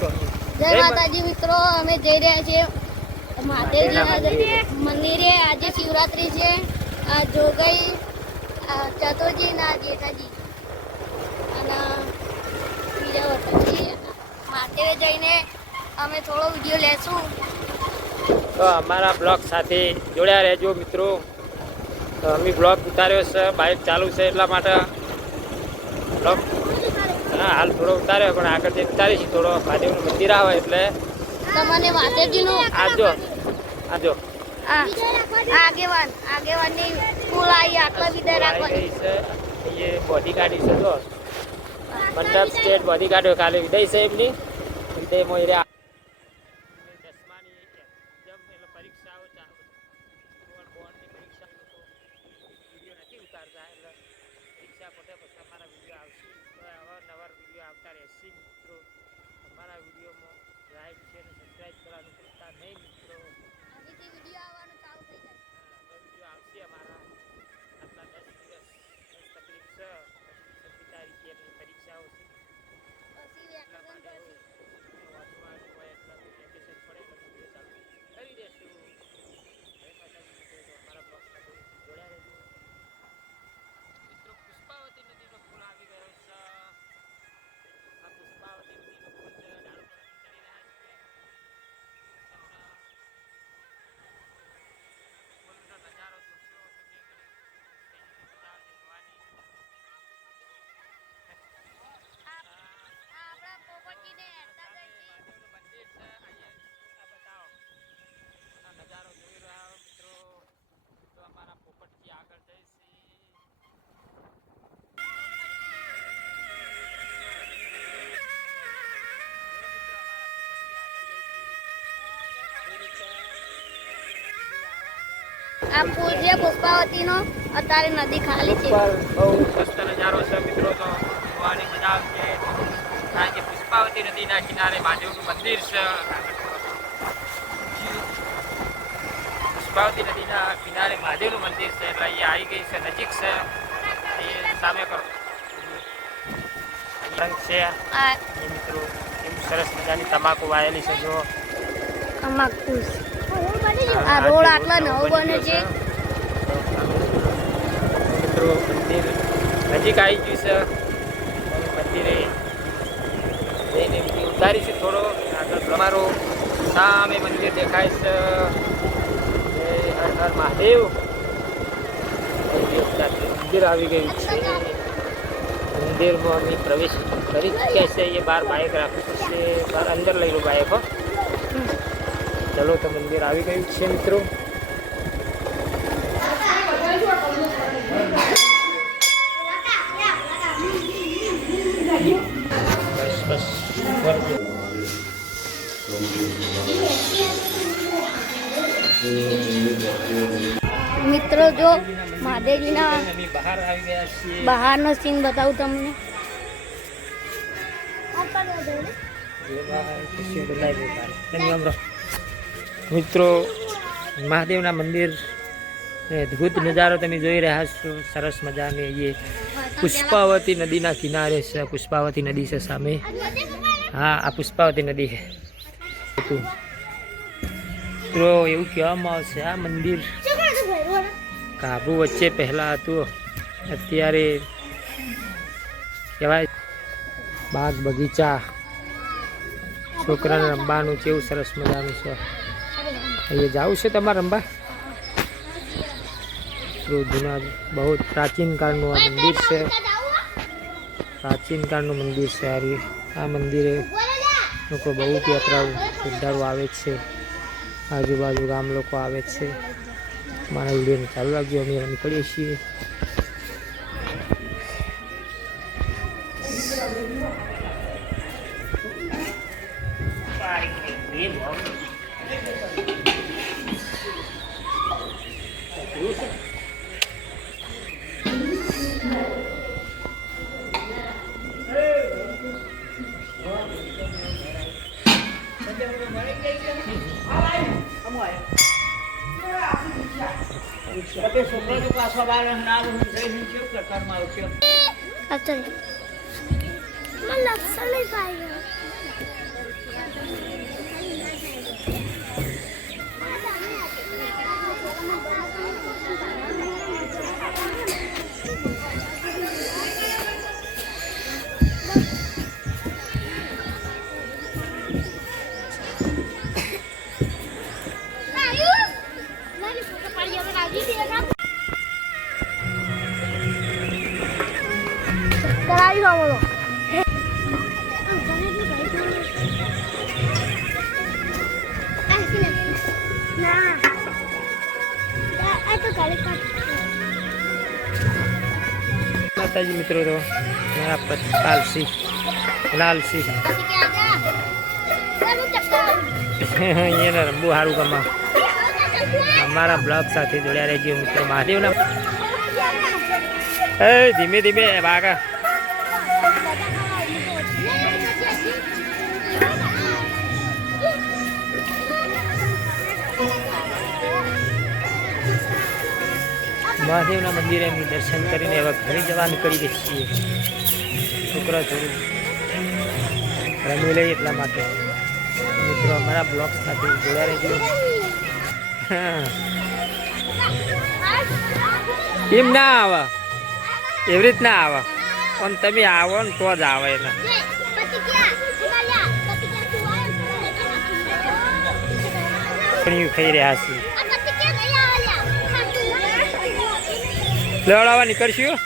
જય માતાજી મિત્રો, અમે જઈ રહ્યા છીએ મહાદેવજીના મંદિરે. આજે શિવરાત્રી છે. આ જોગઈ, ચતુરજી ના જેઠાજી અને બીજા વખતજી મહાદેવે જઈને અમે થોડો વિડીયો લેશું. તો અમારા બ્લોગ સાથે જોડ્યા રહેજો મિત્રો. તો અમે બ્લોગ ઉતાર્યો છે, બાઇક ચાલુ છે એટલા માટે બ્લોગ હાલ થોડો ઉતાર્યો, પણ આગળ જે ઉતારીશું થોડો મહાદેવનું મંદિર આવે એટલે તમને મહાદેવજીનું આજો આગેવાનની સ્કૂલ આવી આટલા વિદાય રાખવાની છે. એ બોડી કાઢી છે તો મંડપ સ્ટેટ બોડી કાઢ્યો કાલે વિદાય છે એમની વિદાયમાં એ 10માની એક્ઝામ એટલે પરીક્ષાઓ ચાલુ બોર્ડની પરીક્ષા વિડીયો નથી ઉતારતા એટલે પરીક્ષા પતે પછી અમારા વિડીયો આવશે. અવારનવાર વિડીયો આવતા રહેશે મિત્રો. અમારા વિડીયોમાં લાઈક છે અને સબસ્ક્રાઈબ કરવાનું ભૂલતા નહીં મિત્રો. વિડીયો આવવાનું ચાલુ થઈ જાય. વિડીયો આવશે અમારા આટલા 10 દિવસ તકલીફ છે. 26 તારીખે એમની પરીક્ષાઓ છે. પછી વેકેશન પડશે. વાંચવાનું હોય એટલે વેકેશન પડે એટલે વિડીયો ચાલુ કરી દેશું. જય માતાજી મિત્રો, અમારા બ્લોગ સાથે જોડ્યા રહેજો મિત્રો. પુષ્પાવતી નદીનો પુલ આવી ગયો છે. આ પુષ્પાવતી નદીનો પુલ છે. ડાળુ પર ચડી રહ્યા છીએ. પુલનો નજારો જોશો તો બે ઘડી મજા આવશે જોવાની. આપણા પોપટજીને હેરતા ગઈ છે. મહાદેવનું મંદિર છે. અહીંયા બતાવો આ નજારો જોઈ રહ્યા હો મિત્રો. તો અમારા પોપટજી આગળ જઈશી. આ પુલ છે પુષ્પાવતીનો. અત્યારે નદી ખાલી છે. બહુ મસ્ત નજારો છે મિત્રો. તો જોવાની મજા આવશે. કારણ કે પુષ્પાવતી નદીના કિનારે મહાદેવનું મંદિર છે. પુષ્પાવતી નદીના કિનારે મહાદેવનું મંદિર છે એટલે અહીંયા આવી ગઈ છે, નજીક છે. એ સામે કરો રંગ છે એ મિત્રો. એવું સરસ મજાની તમાકુ વાયેલી છે. જો તમાકુ આ રોડ આટલા નવો બને છે મિત્રો. મંદિર નજીક આવી ગયું છે. મંદિરે જઈને ઉતારીશું થોડો આગળ. તમારો સામે મંદિર દેખાય છે. જય હર હર મહાદેવ. મંદિર આવી ગયું છે. મંદિરમાં અમે પ્રવેશ કરી ચૂક્યા છે. એ બહાર બાઇક રાખવું પડશે. બહાર અંદર લઈ લો બાઇક. ચલો તો મંદિર આવી ગયું છે મિત્રો. બસ મિત્રો, જો મહાદેવજીના બહાર આવી ગયા છીએ. બહારનો સીન બતાવું તમને. મિત્રો, મહાદેવના મંદિર અદ્ભુત નજારો તમે જોઈ રહ્યા છો. સરસ મજાની એ પુષ્પાવતી નદીના કિનારે છે. પુષ્પાવતી નદી છે સામે. હા, આ પુષ્પાવતી નદી છે. મિત્રો, એવું કહેવામાં આવશે આ મંદિર કાબુ વચ્ચે પહેલાં હતું. અત્યારે કહેવાય બાગ બગીચા, છોકરાને રમવાનું કેવું સરસ મજાનું છે. અહીંયા જવું છે તમારે રમવા? જૂના બહુ પ્રાચીન કાળનું આ મંદિર છે. પ્રાચીન કાળનું મંદિર છે. આ મંદિરે લોકો બહુ યાત્રાઓ શ્રદ્ધાળુ આવે છે. આજુબાજુ ગામ લોકો આવે છે. મારા વિડીયોને ચાલુ રાખજો. અમે નીકળીએ છીએ. Atau, malah selesai. કરાવી દો બોલો ના આ તો કાલે માતાજી મિત્રો તો મારા પાલસી લાલસી એને રમવું સારું ગમા અમારા બ્લોગ સાથે જોડ્યા રહેજો મિત્રો મહાદેવના એ ધીમે ધીમે વાગા મહાદેવના મંદિરે અમે દર્શન કરીને હવે ઘરે જવા નીકળી જઈએ છીએ છોકરા થોડું રમી લઈએ એટલા માટે મિત્રો અમારા બ્લોગ સાથે જોડા રહેજો એમ ના આવે એવી રીતના આવે પણ તમે આવો ને તો જ આવે એના ખાઈ રહ્યા છીએ લેવડાવવા નીકળશું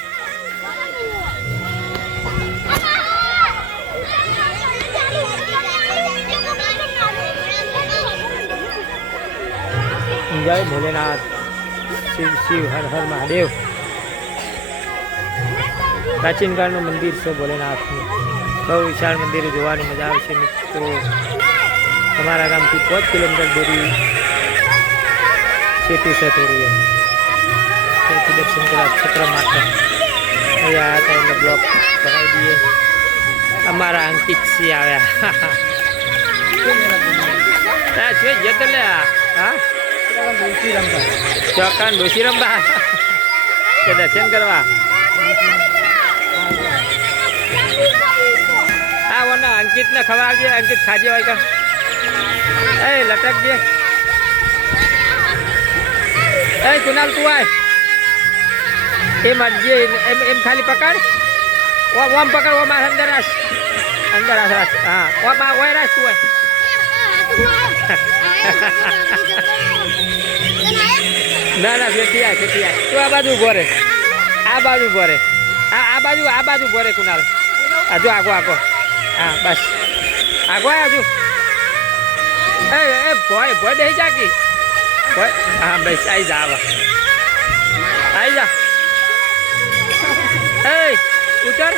જય ભોલેનાથ શિવ શિવ હર હર મહાદેવ પ્રાચીન કાળનું મંદિર છે ભોલેનાથનું બહુ વિશાળ મંદિર જોવાની મજા આવશે મિત્રો તમારા ગામથી 5 કિલોમીટર દૂરી સેતુ છે થોડું ત્યાંથી દર્શન કરવા છોકરા માટે અહીંયા હતા એટલે બ્લોક કરાવી દઈએ અમારા અંકિત સિંહ આવ્યા છે જતો લે હા ચોકાન ડોસી રમવા કે દર્શન કરવા હા વના અંકિતને ખવડાવજે અંકિત ખાજે હોય કા એ લટકજે એ કુનાલ તું આય એમ અડજે એમ ખાલી પકડ ઓમ પકડ ઓમ અંદર રાખ હા ઓમ ઓય રાખ તું હોય ના ના ખેતી આય તું આ બાજુ ઉભો રે આ બાજુ ઉભો રે આ બાજુ ઉભો રે કુનાલ હજુ આગો હા બસ આગો હજુ એ ભોય દઈ જાકી ભોય હા બસ આવી જા આવી જા એ ઉતર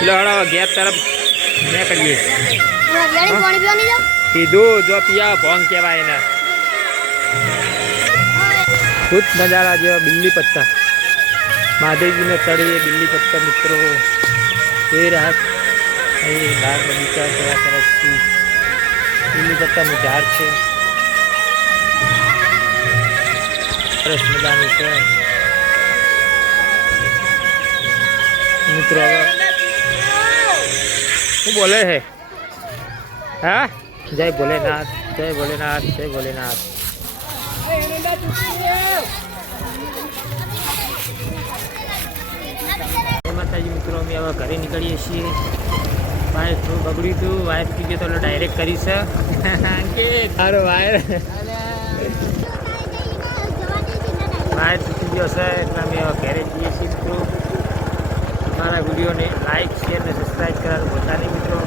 લડો ગેપ તરફ નીકળીએ કીધું જો પિયા ભોંગ કહેવાય એને ખુદ નજારા જેવા બિલ્લી પત્તા મહાદેવજીને ચડીએ બિલ્લી પત્તા મિત્રો જોઈ રહ્યા અહીં બાર બગીચા કેવા સરસ બિલ્લી પત્તાનું ઝાડ છે સરસ મજાનું છે મિત્રો હવે શું બોલે છે હા જય ભોલેનાથ જય ભોલેનાથ જય ભોલેનાથ માતાજી મિત્રો અમે હવે ઘરે નીકળીએ છીએ વાયર થોડું બગડ્યું હતું વાયર થઈ ગયો તો ડાયરેક્ટ કરી છે કે સારો વાયર તૂટી ગયો છે એટલે અમે હવે ઘરે જઈએ છીએ મિત્રો મારા વિડીયોને લાઈક શેર અને સબસ્ક્રાઈબ કરવાનું ભૂલતા નહીં મિત્રો